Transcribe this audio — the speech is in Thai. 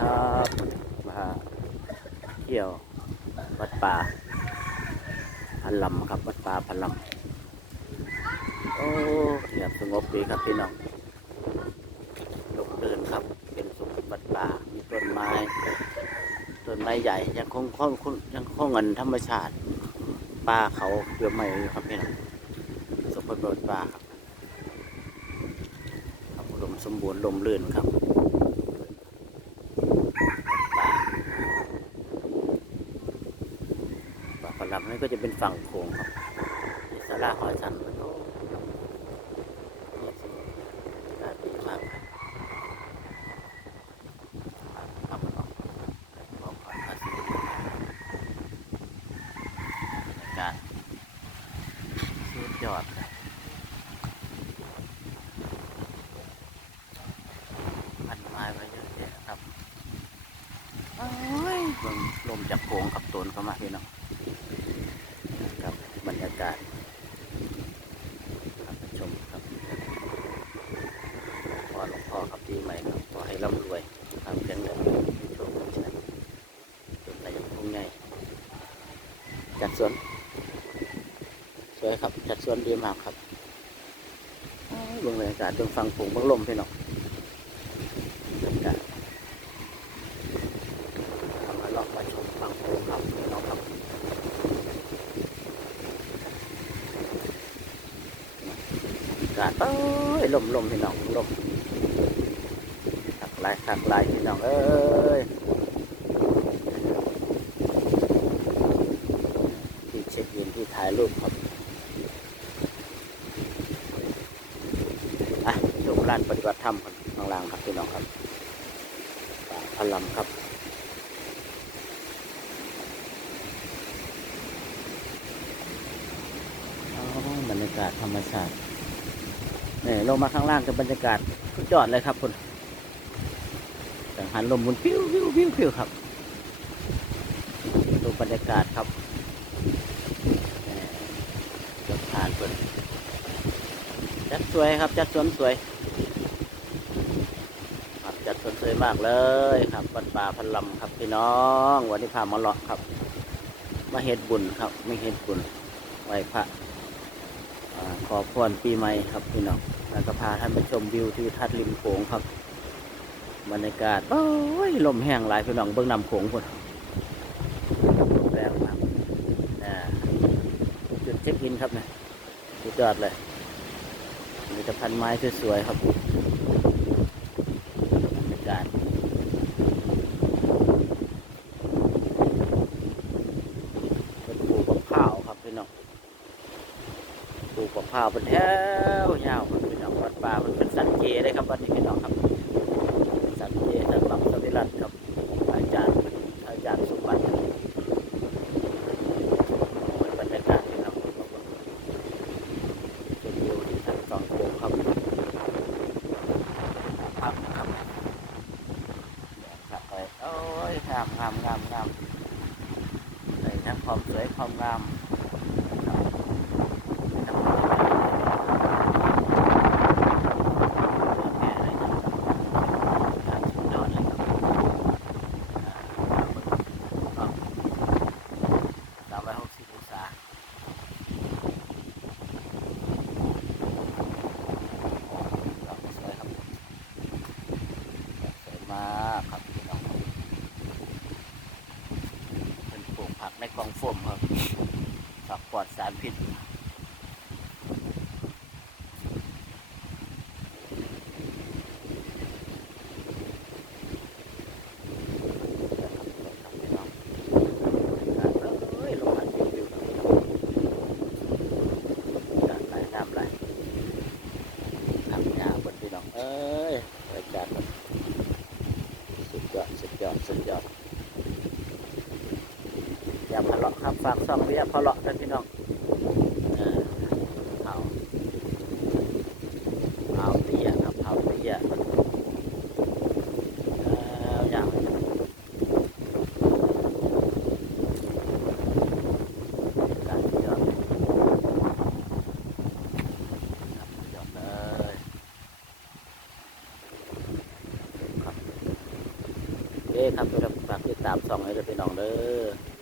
ครับมาเที่ยววัดป่าพันลำครับวัดป่าพันลำโอ้เงียบสงบดีครับพี่น้องลมเดินครับ เป็นสุขวัดป่ามีต้นไม้ต้นไม้ใหญ่ยังคงคงยังคงเงินธรรมชาติป่าเขาเยอะไม่อยู่ครับพี่น้องสุขวัดป่าครับครับอุดมสมบูรณ์ลมลื่นครับ ปันก็จะเป็นฝั่งโขงครับสาราหอยสันมันโอ้เยอากาศดีมากครับครับขับบอการรยาสุดยอดพันไม้ไว้เยอะแยะครับโอ้ยลมจากโขงกับตนเข้ามาพี่น้อง ครับบรรยากาศครับชมครับขอหลวงพ่อครับปีใหม่ครับขอให้ร่ำ รวยครับแข็งแรงมีโชคมีชัยจนไปยังพุ่งใหญ่จัดสวน สวยครับ จัดสวนดีมากครับเบื้องบรรยากาศเบื้องฟังผงเบื้องลมพี่น้องบรรยากาศทำมาลาะมาชมฟังผงครับพี่น้องครับกาดเอ้ยลมลมพี่น้องลม ลายขักลายพี่น้องเอ้ยที่เช็คอินที่ถ่ายรูปครับอะชมร้านปฏิบัติธรรมข้างล่างครับพี่น้องครับป่าพลัมครับบรรยากาศธรรมชาตินี่ลงมาข้างล่างกับบรรยากาศสุดยอดเลยครับคุณ สังหันลมมุนปิ้วปิ้วปิ้วปิ้วครับดูบรรยากาศครับนี่รถผ่านเปิดจัดสวยครับ จัดสวนสวย ครับจัดสวนสวยมากเลยครับวัดป่าพันลำครับพี่น้อง วันนี้พามาเลาะครับ มาเฮ็ดบุญครับ ไม่เฮ็ดบุญไหวพระขอพรปีใหม่ครับพี่น้องแล้วก็พาท่านไปชมวิวทิวทัศน์ริมโขงครับ บรรยากาศโอ้ยลมแห้งหลายพี่น้องเบื้องนำโขงคนแรงมากอ่าจุดเช็คอินครับนะสุดยอดเลยมีต่พันไม้สวยๆครับบรรยากาศเป็นปลูกมะพร้าวครับพี่น้องปลูกมะพร้าวเป็นแถวยาวครับพี่น้องวัดป่ามันเป็นสันเกได้ครับวัดนี้พี่น้องครับเป็นสันเกสันลำสวิ รัตครับอาจารย์อาจารย์สมบัติเป็นบรรยากาศพี่น้องเป็นวิวที่ทางสองโค้งครับพักครับขับไปโอ้ยงามงามงามงามใส่ทั้งความสวยความงาม สามร้อยหกสิบองศาดอกสวยครับสวยมากครับพี่น้องเป็นปลู กผักในกล่องโฟมครับผักปลอดสารพิษเอ้ยลงมาวิววิวการไหลน้ำไหลทำยาบนพี่น้องเอ้ยรายการมันสุดยอดสุดยอดสุดยอดอย่าพะเลาะครับ ฝากซองเรียพะเลาะกันพี่น้องเออเอาเอาเตี้ยครับเอาเตี้ยเอาอย่างการยอดครับยอดเลยครับเด้ครับทุกท่านฝากติดตามสองให้ด้วยพี่น้องเด้อ